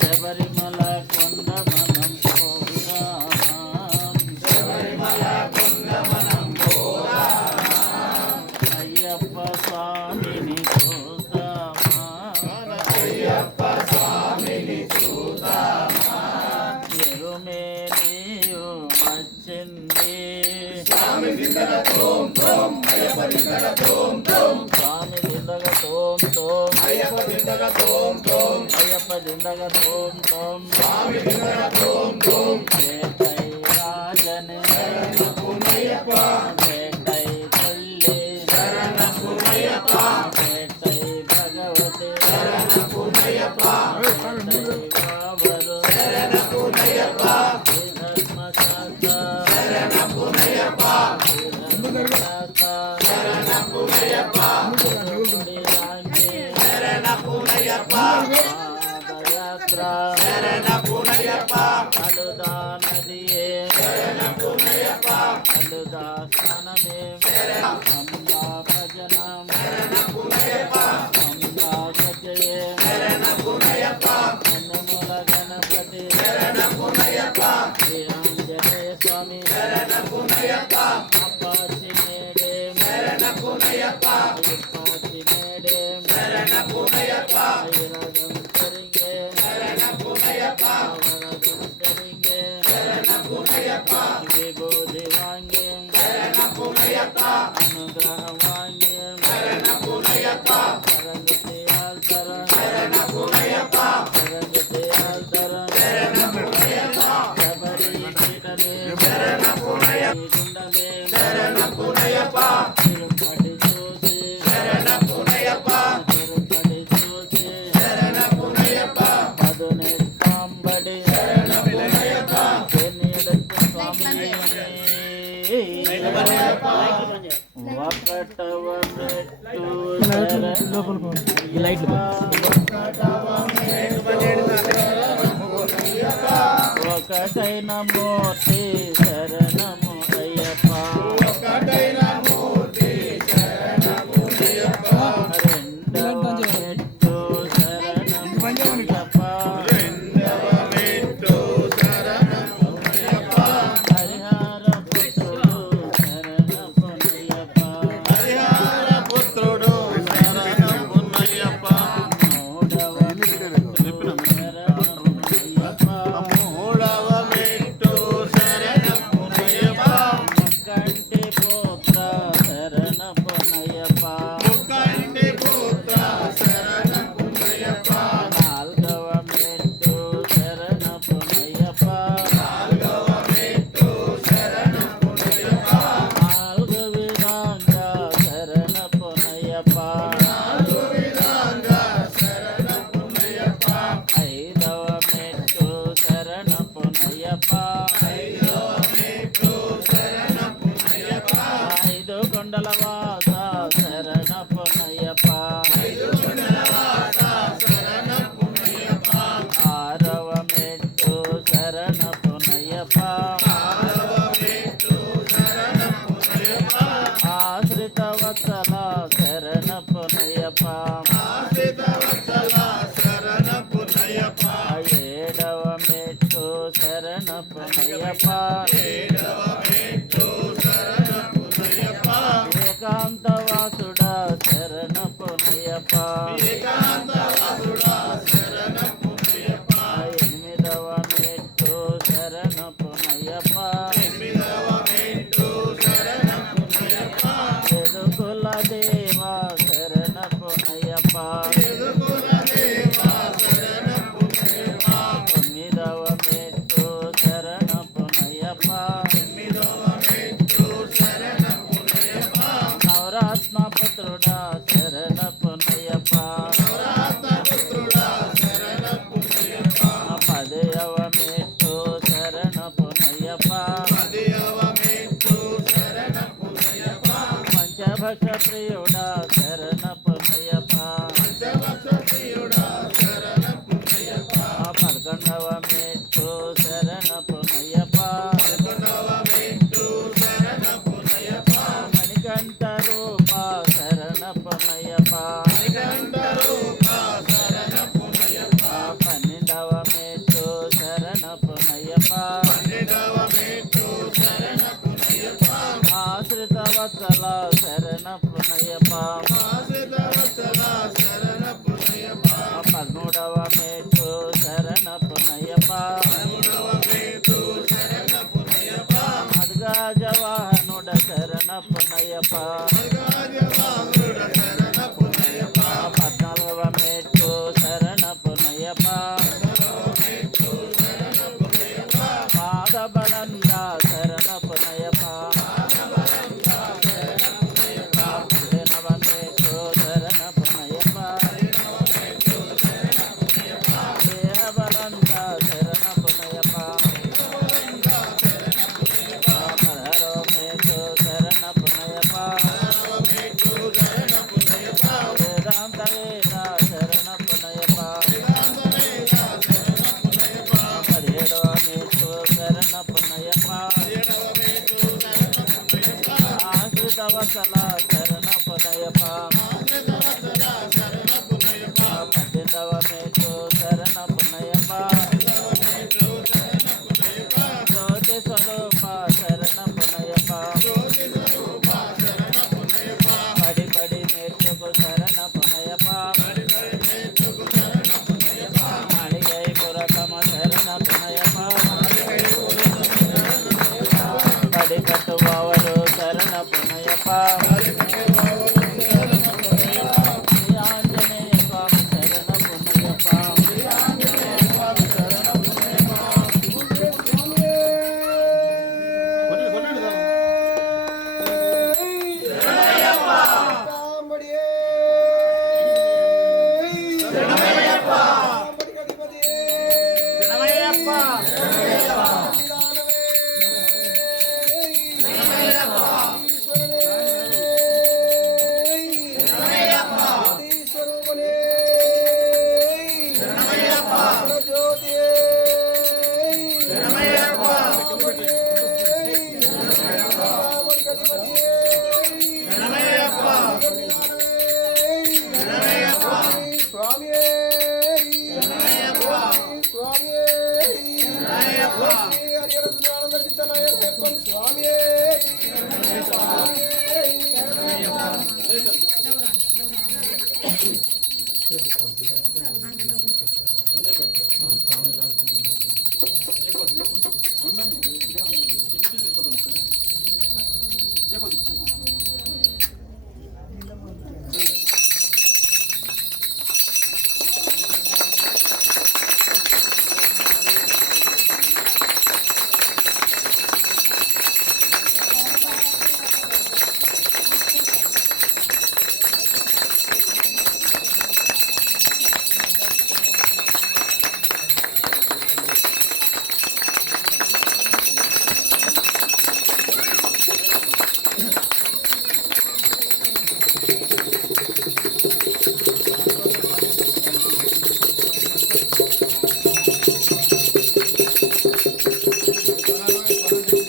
శబరిమల కొండ మనం పోదామా అయ్యప్ప స్వామిని చూద్దామా ఎరుమేలియు వచ్చింది స్వామి దిందగ తోం తోం అయ్యప్ప దిందగ తోం తోం స్వామి దిందగ తోం తోం అయ్యప్ప దిందగ తోం తోం అయ్యప్ప దిందగ తోం తోం స్వామి దిందగ తోం తోం వేటై రాజనే శరణమయ్యప్ప వేటై కొల్లి శరణమయ్యప్ప వేటై భగవతి శరణమయ్యప్ప వేటై బావరు శరణమయ్యప్ప ధర్మశాస్త్ర శరణమయ్యప్ప శరణమయ్యప్ప శరణమయ్యప్ప పాదయాత్ర శరణమయ్యప్ప అలుదా నదియే శరణమయ్యప్ప అలుదా స్నానమే అంబా భజనం శరణమయ్యప్ప అంబా సజయే శరణమయ్యప్ప హనుమల గణపతి శరణమయ్యప్ప శ్రీ ఆంజనేయ స్వామి శరణమయ్యప్ప అప్పాచి మేడే శరణమయ్యప్ప అప్పాచి మేడే శరణమయ్యప్ప ఐరాగం కరింగే శరణమయ్యప్ప అవరగం కరింగే శరణమయ్యప్ప విభూది వాంగే శరణమయ్యప్ప అనుగ్రహం వాంగే శరణమయ్యప్ప శరణగతి ఆల్తర శరణమయ్యప్ప శరణగతి ఆల్తర శరణమయ్యప్ప శబరి పీఠమే శరణమయ్యప్ప గుండమే శరణమయ్యప్ప తిరుపతి చూసి శరణమయ్యప్ప తిరుపతి చూసి శరణమయ్యప్ప పదునెట్టాంబడి శరణమయ్యప్ప వెన్నెడకు స్వామి ఒకటవ మెట్టు ఒకటైన మూర్తి శరణము అయ్యప్ప ఒకటైన మూర్తి శరణము అయ్యప్ప రెండవ మెట్టు శరణము అయ్యప్ప రెండవ మెట్టు శరణము అయ్యప్ప హరిహర పుత్రుడు శరణము అయ్యప్ప హరిహర పుత్రుడు శరణము అయ్యప్ప మూడవ మెట్టు శరణము అయ్యప్ప మూడవ మెట్టు శరణము అయ్యప్ప ముక్కంటి పుత్ర శరణము అయ్యప్ప ముక్కంటి పుత్ర శరణము అయ్యప్ప నాల్గవ మెట్టు శరణము అయ్యప్ప నాల్గవ మెట్టు శరణము అయ్యప్ప నాలుగు విధంగా శరణము అయ్యప్ప నాలుగు విధంగా శరణము అయ్యప్ప ఐదవ మెట్టు శరణము అయ్యప్ప ఐదవ మెట్టు శరణము అయ్యప్ప ఐదు కొండల వాస శరణము అయ్యప్ప ఐదు కొండల వాస శరణము అయ్యప్ప ఆరవ మెట్టు శరణము అయ్యప్ప ఆరవ మెట్టు శరణము అయ్యప్ప ఆశ్రిత వత్సల శరణము అయ్యప్ప ఆశ్రిత వత్సల శరణము అయ్యప్ప ఏడవ మెట్టు శరణము అయ్యప్ప ఏడవ మెట్టు శరణము అయ్యప్ప ఏకాంత వాసుడా శరణము అయ్యప్ప ఏకాంత వాసుడా శరణము అయ్యప్ప ఎనిమిదవ మెట్టు శరణము అయ్యప్ప ఎనిమిదవ మెట్టు శరణము అయ్యప్ప ఎదుకుల దేవా శరణము అయ్యప్ప ఎదుకుల దేవా శరణము అయ్యప్ప తొమ్మిదవ మెట్టు శరణము అయ్యప్ప తొమ్మిదవ మెట్టు శరణము అయ్యప్ప నవరత్న పుత్రుడా శరణము అయ్యప్ప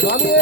స్వామి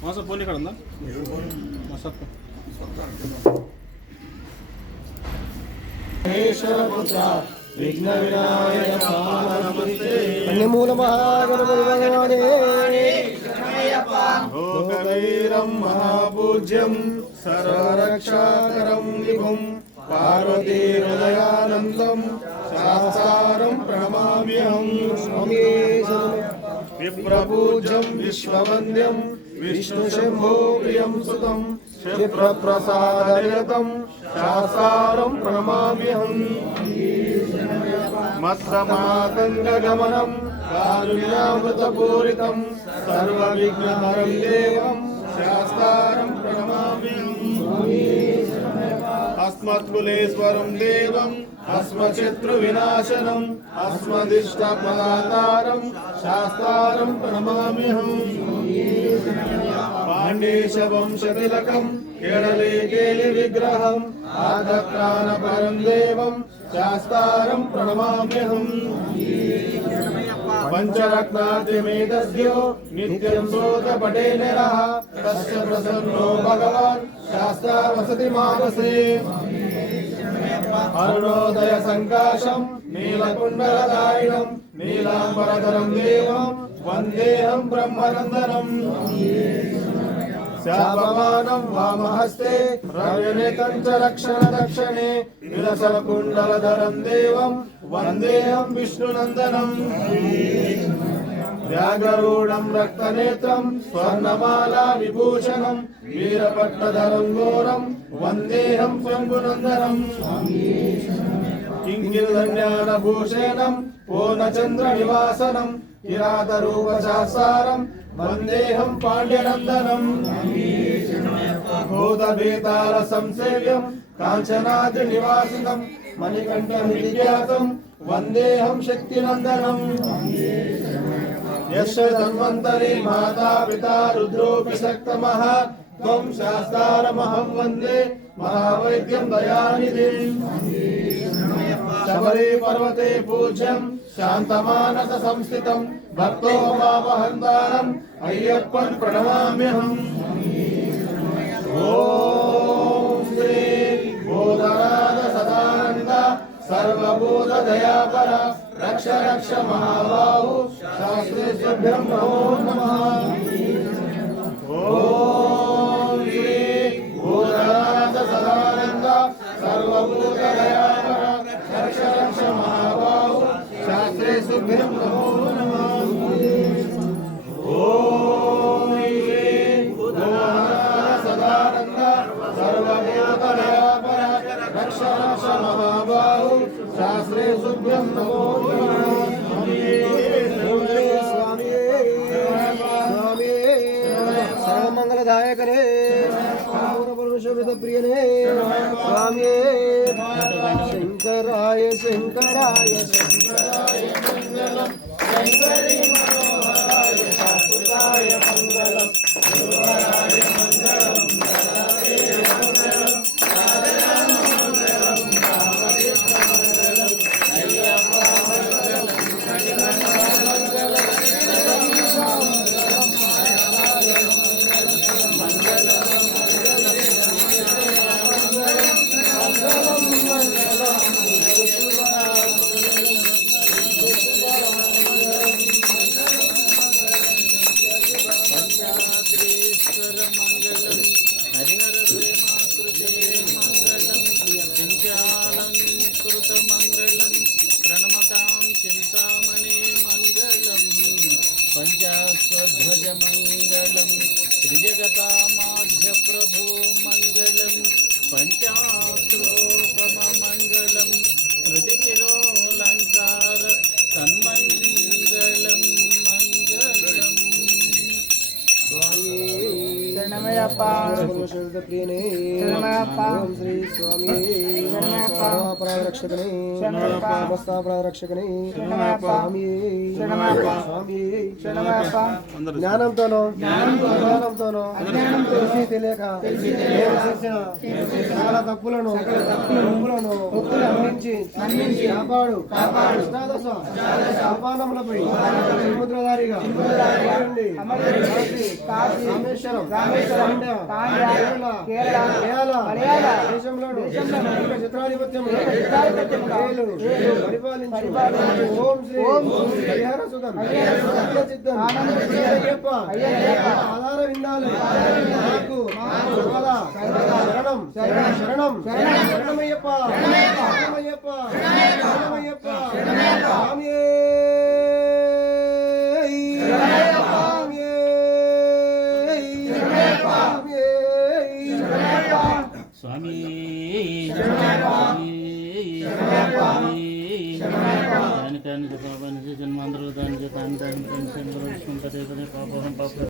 మాస ఫోన్ ఇక్కడ ఉందా విఘ్న వినాయక మూల మహాగణపతివీరం మహాపూజ్యం సర్వరక్షాకరం విభుం పార్వతీ హృదయానందం శాస్త్రం ప్రణమామ్యహం స్వామి విప్రపూజ్యం విశ్వవంద్యం విష్ణు శంభో ప్రియం సుతం క్షిప్రప్రసాదనిరతం శాస్త్రం ప్రణమామ్యహం మత్సమాతంగగమనం కారుణ్యామృతపూరితం సర్వవిఘ్నహరం దేవం శాస్త్రం ప్రణమామ్యహం అస్మత్కులేశ్వరం దేవం అస్మశత్రు వినాశనం అస్మదిష్టపదాతారం శాస్త్రం ప్రణమామ్యహం పాండేశ వంశతిలకం కేరళే కేలి విగ్రహం ఆదత్రాణపరం దేవం శాస్త్రం ప్రణమామ్యహం పంచరత్నాద్యమేతస్యో నిత్యం శ్రోతపటే నరః తస్య ప్రసన్నో భగవాన్ శాస్త్ర వసతి మానసే అరుణోదయ సంకాశం నీలకుండలదాయినం నీలాంబరధరం దేవం వందేహం బ్రహ్మనందనం శాపమానం వామహస్తే రవ్యనేతం చ రక్షణ దక్షిణే విలసలకుండలధరం దేవం వందేహం విష్ణునందనం వ్యాఘ్రూఢం రక్తనేత్రం స్వర్ణమాలా విభూషణం వీరపట్టధరం ఘోరం వందేహం శంభునందనం కింకిరధన్యానభూషణం పూర్ణచంద్ర నివాసనం కిరాతరూపశాసారం వందేహం పాండ్యనందనం భూతభేతాల సంసేవ్యం కాంచనాద్రి నివాసితం మణికంఠ నిత్యాసం వందేహం శక్తినందనం యశ ధన్వంతరి మాతా పితా రుద్రోపి శక్తమః త్వం శాస్త్రమహం వందే మహావైద్యం దయానిధిం శబరి పర్వతే పూజ్యం శాంతమానస సంస్థితం భక్తో మామహంతారం అయ్యప్పన్ ప్రణమామ్యహం ఓం శ్రీ బోధనాథ సదానంద సర్వభూత దయాపర రక్ష రక్ష మహాబాహు శాస్త్రేభ్యం నమో నమః ఓం శ్రీ బోధనాథ సదా నాయకనే శోభిత ప్రియనే స్వామి శంకరాయ శంకరాయ శంకరాయ మంగళం శంకరి మనోహరాయ శాశ్వతాయ మంగళం గురువరాయ మంగళం మంగళం పంచాస్వధ్వజమంగళం త్రిజగతామాధ్య ప్రభో మంగళం పంచాస్త్రోపమమంగళం శృతిశిరోలంకార తన్మంగళం మంగళం శరణమయ్యప్ప శోభిత ప్రియనే శరణమయ్యప్ప ఓం శ్రీ స్వామి శరణమయ్యప్ప ప్రారక్షకనే శరణమయ్యప్ప సమస్త ప్రారక్షకనే శరణమయ్యప్ప స్వామి శరణమయ్యప్ప స్వామి శరణమయ్యప్ప జ్ఞానంతోనో తెలిసి తెలియక నేను చేసిన సకల తప్పులను మన్నించి కాపాడు అష్టాదశ సోపానములపై సముద్రధారిగా కాశీ రామేశ్వరం కేరళ దేశంలోను చిత్రాధిపత్యం పరిపాలించు ఓం శ్రీ హరిహర సుధన్ సత్యచిత్తన్ అయ్యప్ప ఆధార విందాలు నాకు సర్వదా శరణం శరణం శరణమయ్యప్ప శరణమయ్యప్ప శరణమయ్యప్ప స్వామియే స్వామి దాని జన్మాంధ్రులు దాని పాపం పాప